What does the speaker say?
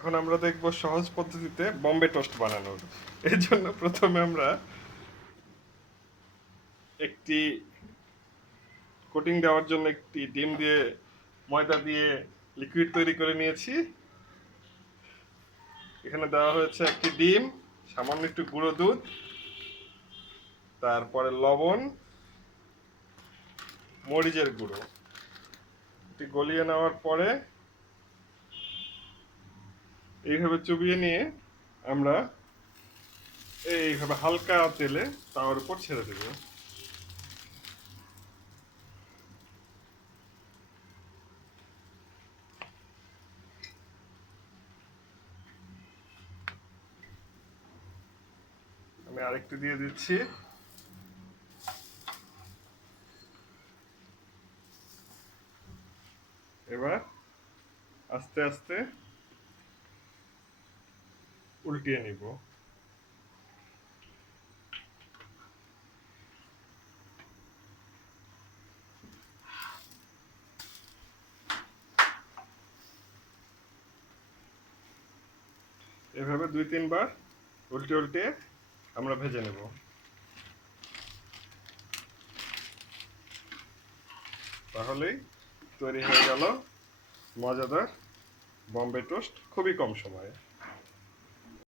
এখন আমরা দেখব সহজ পদ্ধতিতে বম্বে টোস্ট বানানোর। এর জন্য প্রথমে আমরা একটি কোটিং দেওয়ার জন্য একটি ডিম দিয়ে ময়দা দিয়ে লিকুইড তৈরি করে নিয়েছি। এখানে দেওয়া হয়েছে একটি ডিম, সামান্য একটু গুঁড়ো দুধ, তারপরে লবণ, মরিচের গুঁড়ো। এটি গলিয়ে নেওয়ার পরে এইভাবে চুবিয়ে নিয়ে আমরা এইভাবে হালকা তেলে তাওয়ার উপর ছেড়ে দেব। আমি আরেকটু দিয়ে দিচ্ছি। এবার আস্তে আস্তে উল্টিয়ে নিব। এভাবে 2-3 বার উল্টে উল্টে আমরা ভেজে নেব। তাহলেই তৈরি হয়ে গেল মজাদার বম্বে টোস্ট, খুবই কম সময়ে।